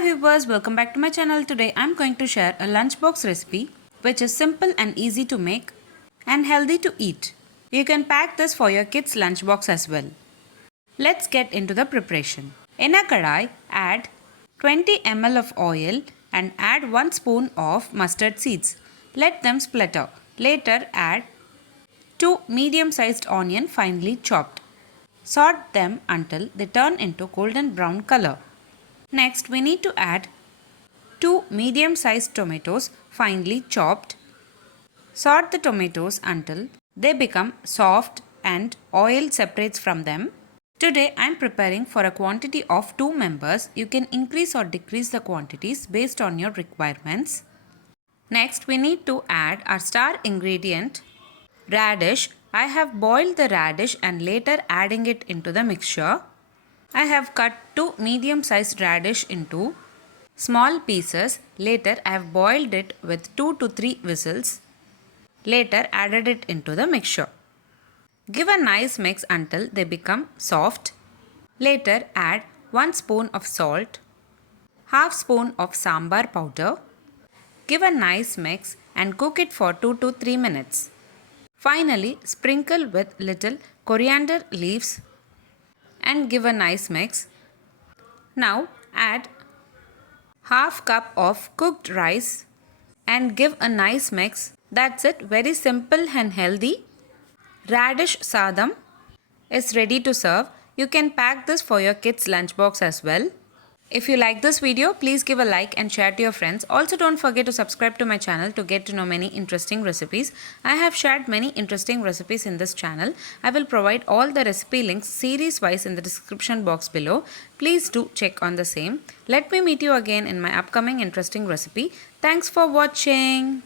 Hi viewers, welcome back to my channel. Today I'm going to share a lunchbox recipe which is simple and easy to make and healthy to eat. You can pack this for your kids' lunchbox as well. Let's get into the preparation. In a kadai, add 20 ml of oil and add 1 spoon of mustard seeds. Let them splatter. Later add 2 medium-sized onion finely chopped. Saute them until they turn into golden brown color. Next, we need to add 2 medium-sized tomatoes finely chopped. Saute the tomatoes until they become soft and oil separates from them. Today, I am preparing for a quantity of 2 members. You can increase or decrease the quantities based on your requirements. Next, we need to add our star ingredient, radish. I have boiled the radish and later adding it into the mixture. I have cut 2 medium-sized radish into small pieces. Later I have boiled it with 2 to 3 whistles. Later added it into the mixture. Give a nice mix until they become soft. Later add 1 spoon of salt, half spoon of sambar powder. Give a nice mix and cook it for 2 to 3 minutes. Finally sprinkle with little coriander leaves and give a nice mix. Now add half cup of cooked rice and give a nice mix. That's it, very simple and healthy. Radish sadam is ready to serve. You can pack this for your kids' lunchbox as well. If you like this video, please give a like and share to your friends. Also don't forget to subscribe to my channel to get to know many interesting recipes. I have shared many interesting recipes in this channel. I will provide all the recipe links series wise in the description box below. Please do check on the same. Let me meet you again in my upcoming interesting recipe. Thanks for watching.